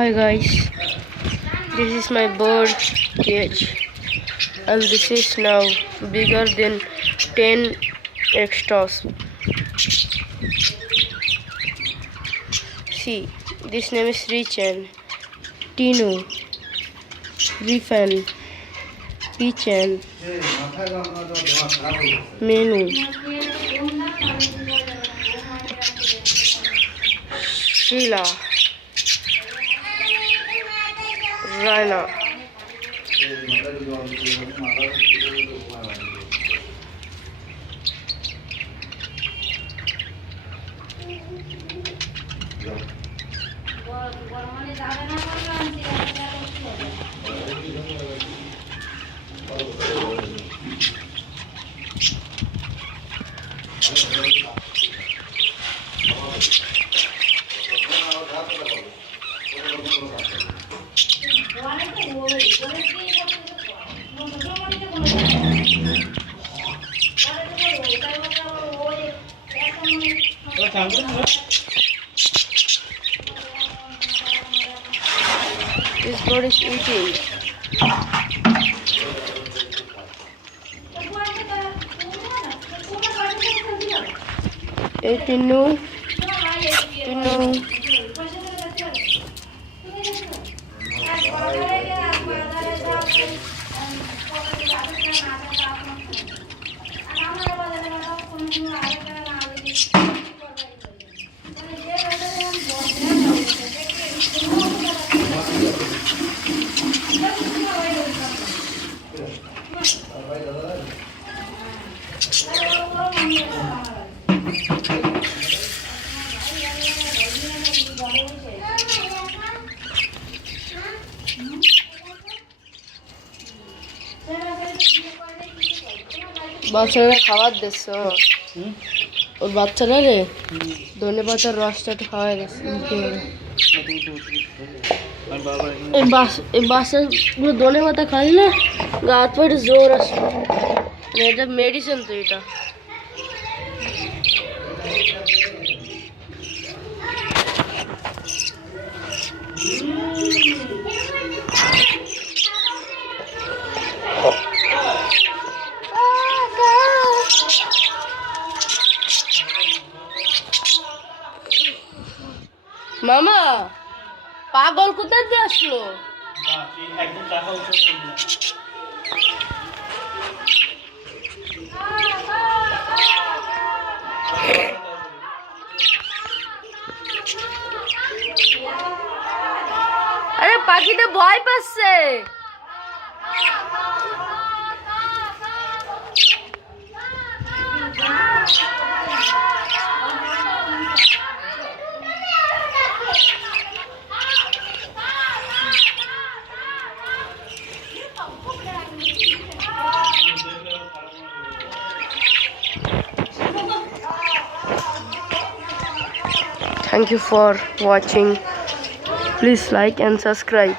Hi guys, this is my bird cage and this is now bigger than 10 extras. See, this name is Richan, Tinu, Rifan, Pichan, Menu, Sheila, Rana. This bird is eating. Hey Tinu, Tinu. বাচ্চারা খাবার দিচ্ছ ওর বাচ্চারা রে ধনে পাতার রসটা একটু খাওয়াই দিচ্ছে এই বাচ্চাগুলো ধনে পাতা খাই না গা হাত পা একটু জোর আসে এটা মেডিসিন তো এটা মামা পাগল কোথায় দিয়ে আসলো আরে পাখিটা ভয় পাচ্ছে Thank you for watching. Please like and subscribe.